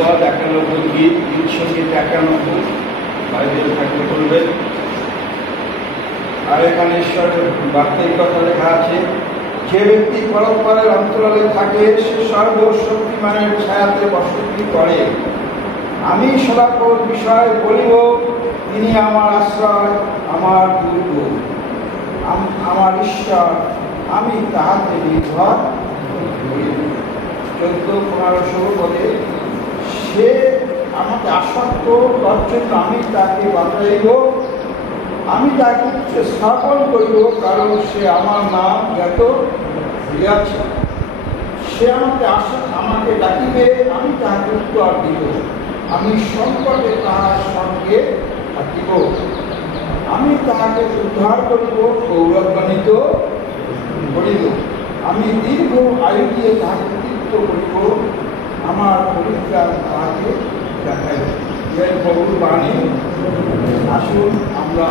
একানব্বই গীত গীত সংগীত একানব্বই, বাইবেল থাকলে করবেন আর এখানে ঈশ্বরের বার্তায় কথা লেখা আছে, যে ব্যক্তি পরম্পরের অন্তরালে থাকে, সে সর্বশক্তিমানের ছায়াতে বসতি করে। আমি সদাপর বিষয় বলিব, তিনি আমার আশ্রয়, আমার দুর্গ। আমার ঈশ্বর, আমি তাহাতে নির্ভর করিব চোদ্দ, পনেরো, ষোলো পদে আসক্ত জন্য আমি তাকে বাঁচাইব। আমি তাকে স্থাপন করিব কারণ সে আমার নাম জ্ঞাত হইয়াছে সে আমাকে আশা আমাকে ডাকিবে, আমি তাহাকে উত্তর দিব। আমি সংকটে তাহার সঙ্গে থাকিব। আমি তাহাকে উদ্ধার করিব, গৌরবান্বিত করিব। আমি দীর্ঘ আয়ু দিয়ে তাহাকে তৃপ্ত করিব। আমার পরিত্রাণ তাহাকে দেখাইব জয় প্রভুর বাণী। আসুন আমরা